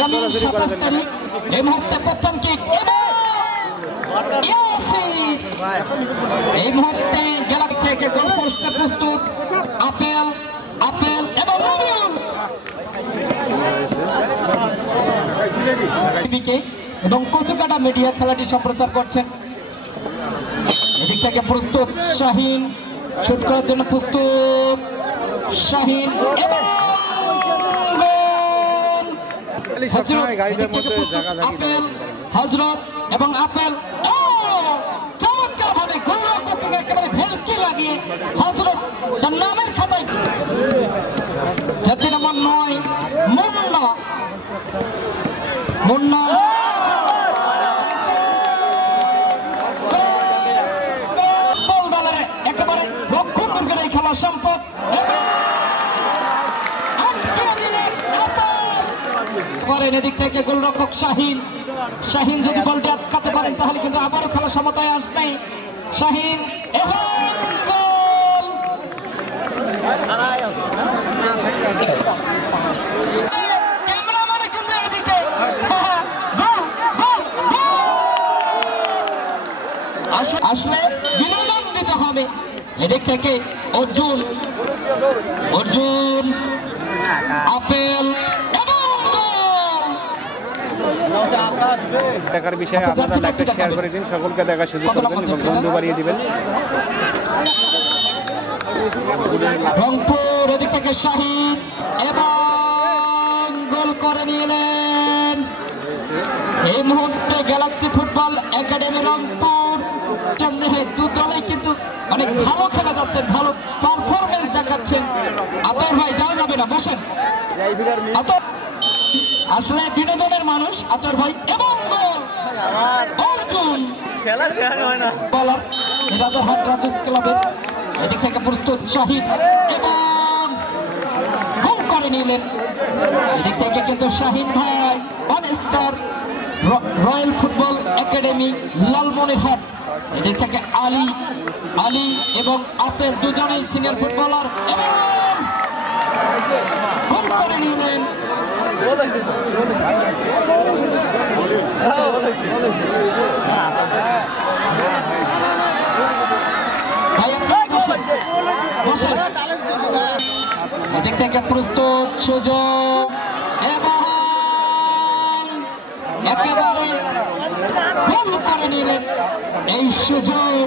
আগামী 27 তারিখ এই মুহূর্তে প্রথম কিক এই মুহূর্তে গ্যালারি থেকে গোল পোস্টে প্রস্তুত আপেল আপেল এবং এবং কচুকাটা মিডিয়া খেলাটি সম্প্রচার করছেন। এদিক থেকে প্রস্তুত শাহিন, শুট করার জন্য প্রস্তুত শাহিন এবং আপেল হজরত এবং আপেল চমৎকার ভাবে গোলরক্ষককে একেবারে ভেলকি লাগিয়ে হজরত তার নামের খাতায় যাচ্ছে নাম্বার 9 মুন্না মুন্না দলের একেবারে রক্ষণ করবেন এই খেলার সম্পদ। এদিক থেকে গোলরক্ষক শাহিন, শাহিন যদি বলটি আটকাতে পারেন তাহলে কিন্তু আবারও খেলা সমতায় আসবে। শাহিন এবং গোল। ক্যামেরাম্যান কিন্তু এদিকে আসলে বিনোদন দিতে হবে। এদিক থেকে অর্জুন, অর্জুন আপেল দেখার বিষয়ে আপনারা লাইভটা শেয়ার করে দিন, সকলকে দেখার সুযোগ করবেন এবং বন্ধু বাড়িয়ে দিবেন। রংপুর এদিক থেকে শাহিদ এবং গোল করে নিলেন। এই মুহূর্তে গ্যালাক্সি ফুটবল একাডেমি রংপুর দু দলেই কিন্তু অনেক ভালো খেলা যাচ্ছেন, ভালো পারফরমেন্স দেখাচ্ছেন। আতর ভাই যাওয়া যাবে না, বসেন। আসলে বিনোদনের মানুষ আতর ভাই এবং অর্জুন বলার রাজারহাট রাজেশ ক্লাবের এদিক থেকে প্রস্তুত শাহিদ এবং গোল করে নিলেন। এদিক থেকে কিন্তু শাহিন ভাই one star royal football academy Lalmonirhat. এদিক থেকে আলী আলী এবং আপেল দুজনেই সিনিয়র ফুটবলার এবং গোল করে নিলেন। এদিক থেকে প্রস্তুত সুযোগ এবং একেবারে গোল করে নিলেন। এই সুযোগ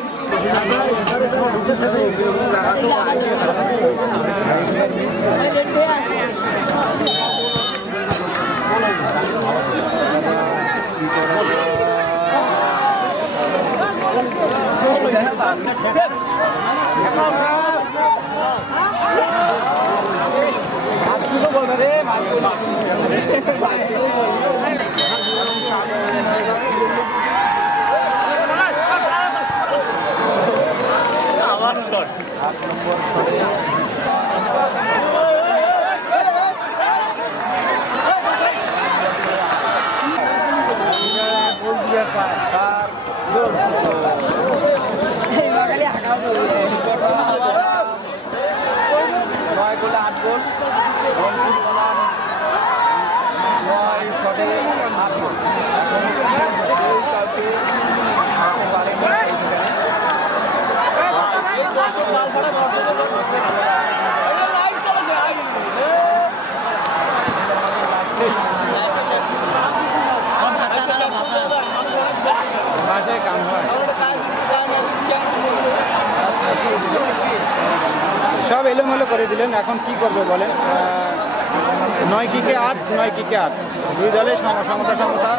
ভাষায় কাম হয়, সব এলোমেলো করে দিলেন। এখন কি করবে বলেন? 9 কিকে 8, 9 কিকে 8, দুই দলে সমতা সমতা